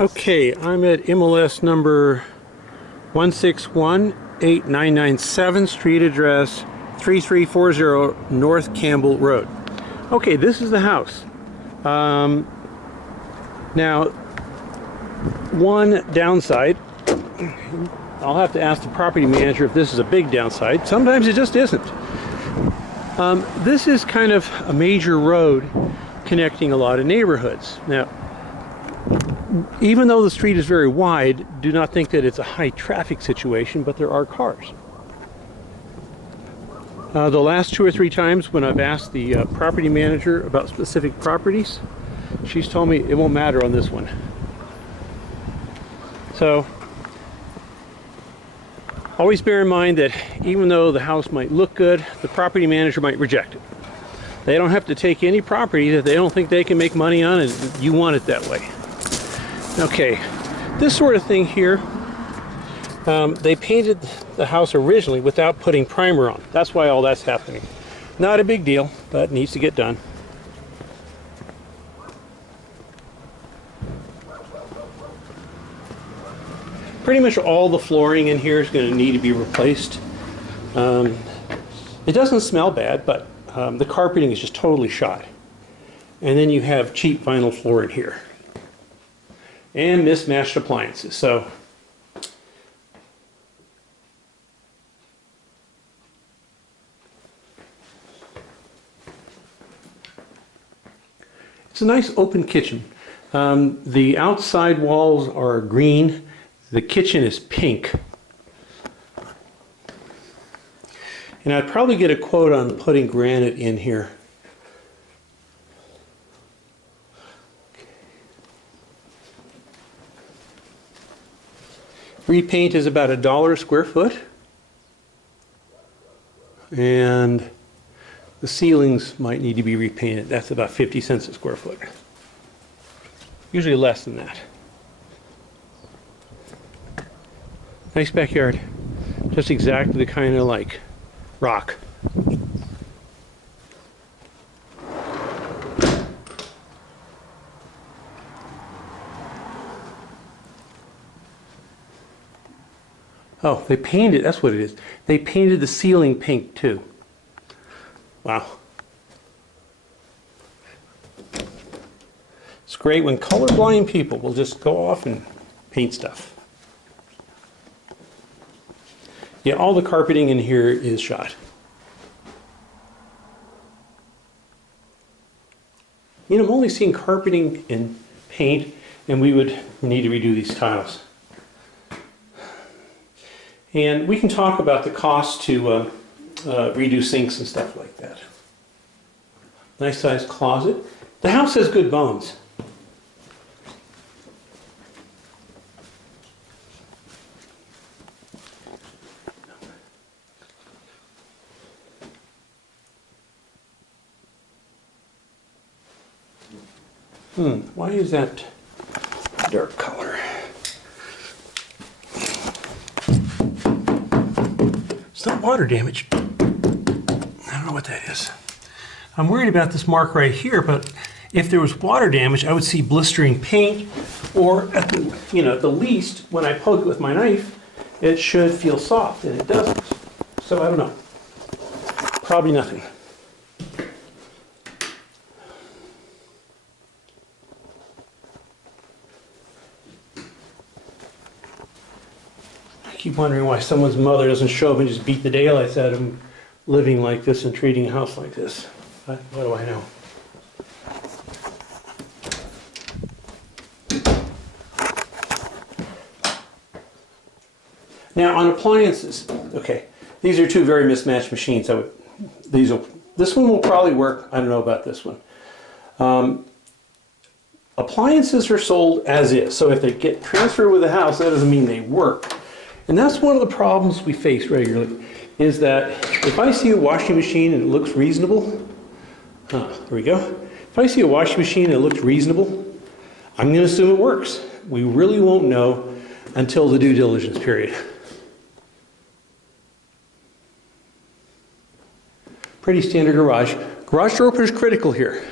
Okay, I'm at MLS number 1618997, street address 3340 North Campbell Road. Okay, this is the house. Now, one downside, I'll have to ask the property manager if this is a big downside. Sometimes it just isn't. This is kind of a major road connecting a lot of neighborhoods. Now, even though the street is very wide, do not think that it's a high traffic situation, but there are cars. The last 2 or 3 times when I've asked the property manager about specific properties, she's told me it won't matter on this one. So, always bear in mind that even though the house might look good, the property manager might reject it. They don't have to take any property that they don't think they can make money on, and you want it that way. Okay, this sort of thing here, they painted the house originally without putting primer on. That's why all that's happening. Not a big deal, but needs to get done. Pretty much all the flooring in here is going to need to be replaced. It doesn't smell bad, but the carpeting is just totally shot. And then you have cheap vinyl floor in here. And mismatched appliances. So it's a nice open kitchen. The outside walls are green. The kitchen is pink. And I'd probably get a quote on putting granite in here. Repaint is about $1 a square foot. And the ceilings might need to be repainted. That's about 50 cents a square foot. Usually less than that. Nice backyard. Just exactly the kind I like. Rock. Oh, they painted, that's what it is. They painted the ceiling pink too. Wow. It's great when colorblind people will just go off and paint stuff. Yeah, all the carpeting in here is shot. You know, I'm only seeing carpeting and paint, and we would need to redo these tiles. And we can talk about the cost to redo sinks and stuff like that. Nice sized closet. The house has good bones. Why is that dark color? It's not water damage. I don't know what that is. I'm worried about this mark right here, but if there was water damage, I would see blistering paint, or at the, at the least, when I poke it with my knife, it should feel soft, and it doesn't. So I don't know. Probably nothing. I keep wondering why someone's mother doesn't show up and just beat the daylights out of them living like this and treating a house like this. But what do I know? Now on appliances, okay, these are 2 very mismatched machines. This one will probably work. I don't know about this one. Appliances are sold as is. So if they get transferred with the house, that doesn't mean they work. And that's one of the problems we face regularly, is that if I see a washing machine and it looks reasonable, there we go. If I see a washing machine and it looks reasonable, I'm going to assume it works. We really won't know until the due diligence period. Pretty standard garage. Garage door opener is critical here.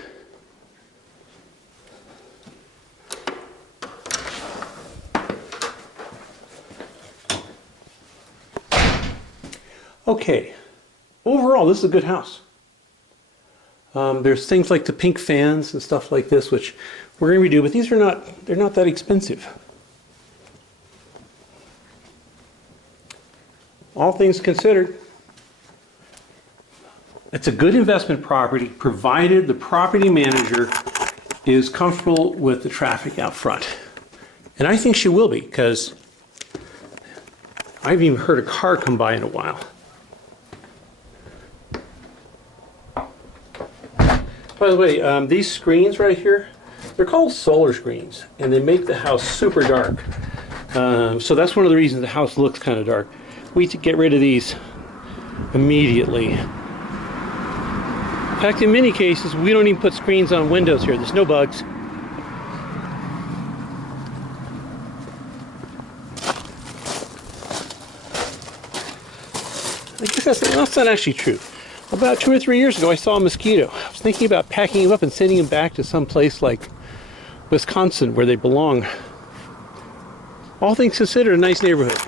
Okay, overall, this is a good house. There's things like the pink fans and stuff like this, which we're going to redo, but these are they're not that expensive. All things considered, it's a good investment property, provided the property manager is comfortable with the traffic out front. And I think she will be, because I haven't even heard a car come by in a while. By the way, these screens right here, they're called solar screens, and they make the house super dark. So that's one of the reasons the house looks kind of dark. We need to get rid of these immediately. In fact, in many cases, we don't even put screens on windows here. There's no bugs. I guess that's not actually true. About 2 or 3 years ago, I saw a mosquito. I was thinking about packing him up and sending him back to some place like Wisconsin, where they belong. All things considered, a nice neighborhood.